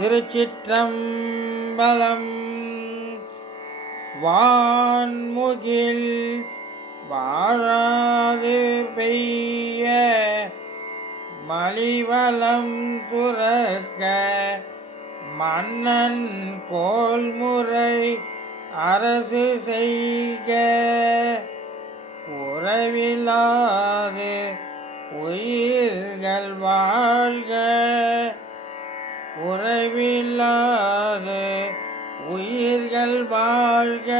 திருச்சிற்றம்பலம். வான்முகில் வாழாது பெய்ய மலிவலம் சுரக்க மன்னன் கோல்முறை அரசு செய்க உறவிலாது உயிர்கள் வாழ்க உறவில்லாது உயிர்கள் வாழ்க.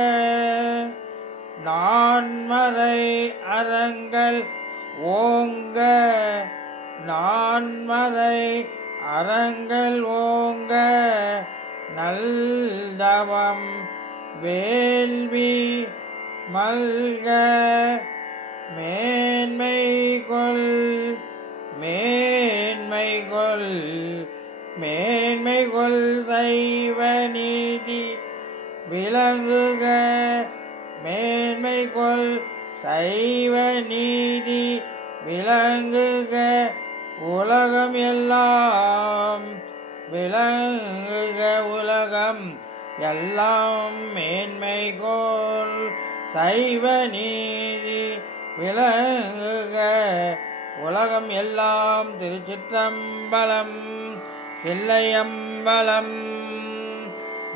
நான்மறை அறங்கள் ஓங்க நான்மறை அறங்கள் ஓங்க நல்தவம் வேள்வி மல்க மேன்மைகொள் மேன்மைகொள் மேன்மைகொள் சைவ நீதி விளங்குக மேன்மைகொள் சைவ நீதி விளங்குக உலகம் எல்லாம் விளங்குக உலகம் எல்லாம் மேன்மைகொள் சைவ நீதி விளங்குக உலகம் எல்லாம். திருச்சிற்றம்பலம். தில்லையம்பலம்.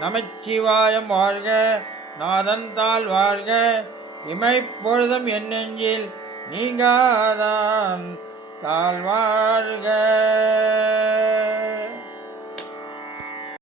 நமச்சிவாயம் வாழ்க, நாதன்தாள் வாழ்க, இமைப்பொழுதும் என் நெஞ்சில் நீங்காதான் தாழ் வாழ்க.